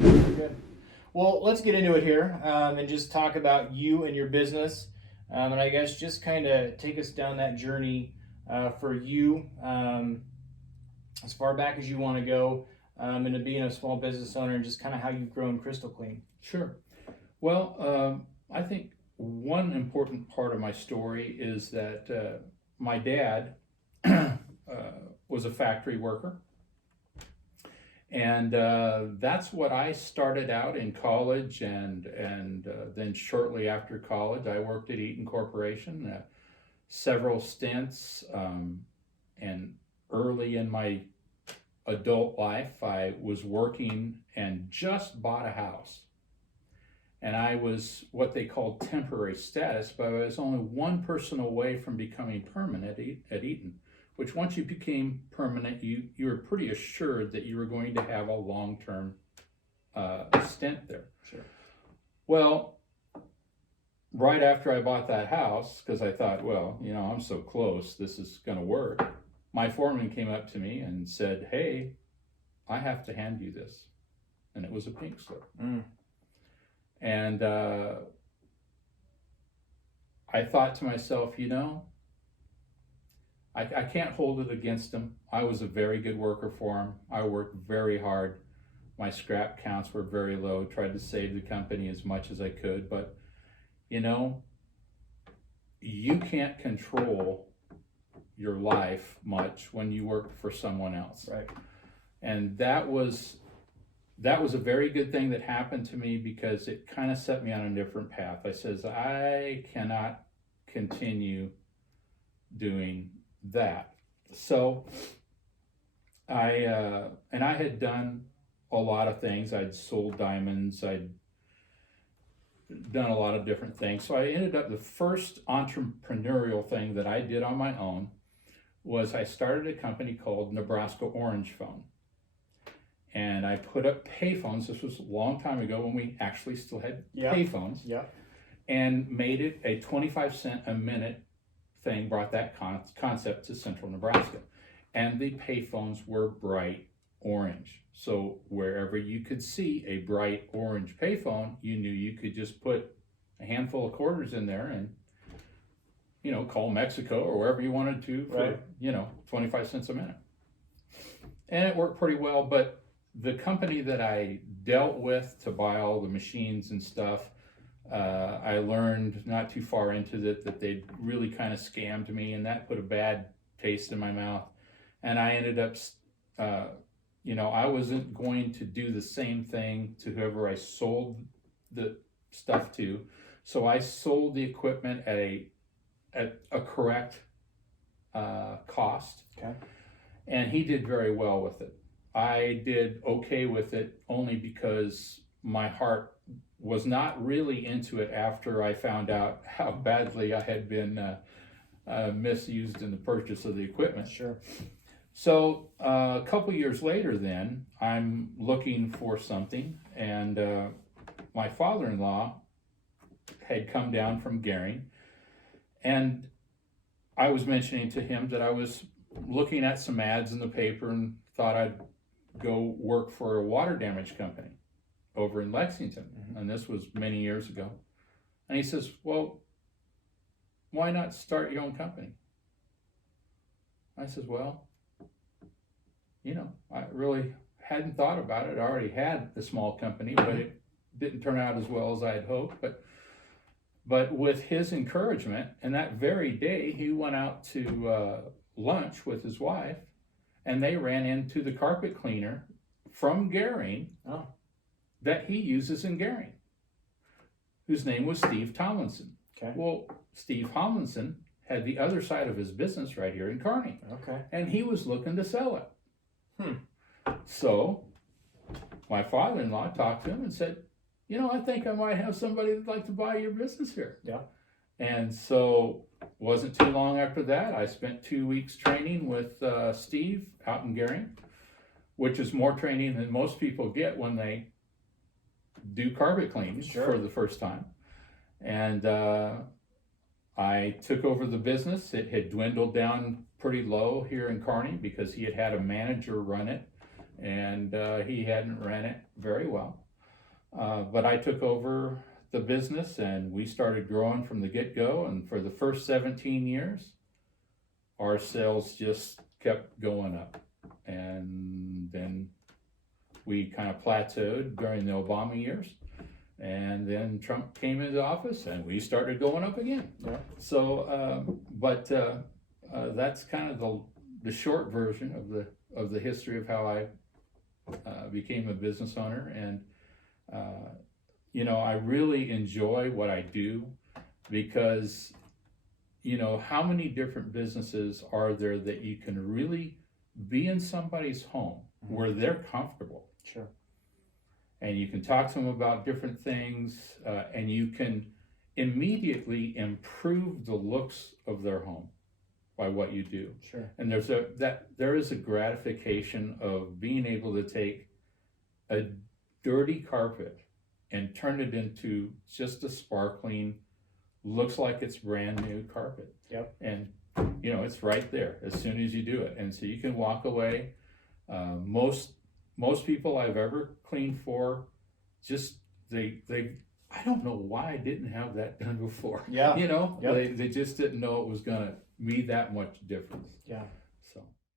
Good. Well, let's get into it here and just talk about you and your business. And I guess just kind of take us down that journey for you as far back as you want to go into being a small business owner and just kind of how you've grown Crystal Clean. Sure. Well, I think one important part of my story is that my dad was a factory worker. And that's what I started out in college, and then shortly after college, I worked at Eaton Corporation, several stints, and early in my adult life, I was working and just bought a house. And I was what they called temporary status, but I was only one person away from becoming permanent at Eaton. Which once you became permanent, you were pretty assured that you were going to have a long-term stint there. Sure. Well, right after I bought that house, because I thought, well, I'm so close, this is going to work. My foreman came up to me and said, "Hey, I have to hand you this." And it was a pink slip. And I thought to myself, I can't hold it against him. I was a very good worker for him. I worked very hard. My scrap counts were very low, tried to save the company as much as I could. But, you can't control your life much when you work for someone else. Right. And that was a very good thing that happened to me because it kind of set me on a different path. I says, I cannot continue doing that. So I had done a lot of things. I'd sold diamonds. I'd done a lot of different things. So I ended up, the first entrepreneurial thing that I did on my own was I started a company called Nebraska Orange Phone. And I put up payphones. This was a long time ago when we actually still had payphones. Yeah. And made it a 25 cent a minute thing, brought that concept to central Nebraska. And the payphones were bright orange. So wherever you could see a bright orange payphone, you knew you could just put a handful of quarters in there and, call Mexico or wherever you wanted to for, 25 cents a minute. And it worked pretty well, but the company that I dealt with to buy all the machines and stuff, I learned not too far into it that they'd really kind of scammed me, and that put a bad taste in my mouth. And I ended up, I wasn't going to do the same thing to whoever I sold the stuff to. So I sold the equipment at a correct cost. Okay. And he did very well with it. I did okay with it only because my heart was not really into it after I found out how badly I had been misused in the purchase of the equipment. Sure. So a couple years later then, I'm looking for something, and my father-in-law had come down from Gering, and I was mentioning to him that I was looking at some ads in the paper and thought I'd go work for a water damage company over in Lexington. And this was many years ago. And he says, "Well, why not start your own company?" I says, "Well, I really hadn't thought about it. I already had a small company, but it didn't turn out as well as I had hoped. But with his encouragement, and that very day he went out to lunch with his wife, and they ran into the carpet cleaner from Gering that he uses in Gering, whose name was Steve Tomlinson. Okay. Well, Steve Tomlinson had the other side of his business right here in Kearney. Okay. And he was looking to sell it. So my father-in-law talked to him and said, I think I might have somebody that'd like to buy your business here. Yeah. And so wasn't too long after that, I spent 2 weeks training with Steve out in Gering, which is more training than most people get when they do carpet cleans for the first time. And I took over the business. It had dwindled down pretty low here in Kearney because he had had a manager run it, and he hadn't ran it very well. But I took over the business, and we started growing from the get-go. And for the first 17 years, our sales just kept going up. And then we kind of plateaued during the Obama years. And then Trump came into office, and we started going up again. Yeah. So, that's kind of the short version of the history of how I became a business owner. And you know, I really enjoy what I do because, you know, how many different businesses are there that you can really be in somebody's home where they're comfortable? Sure. And you can talk to them about different things, and you can immediately improve the looks of their home by what you do. Sure. And there is a gratification of being able to take a dirty carpet and turn it into just a sparkling, looks like it's brand new carpet. Yep. And you know, it's right there as soon as you do it. And so you can walk away. Most people I've ever cleaned for, just they I don't know why I didn't have that done before. Yeah. You know, Yep. they just didn't know it was gonna be that much difference. Yeah.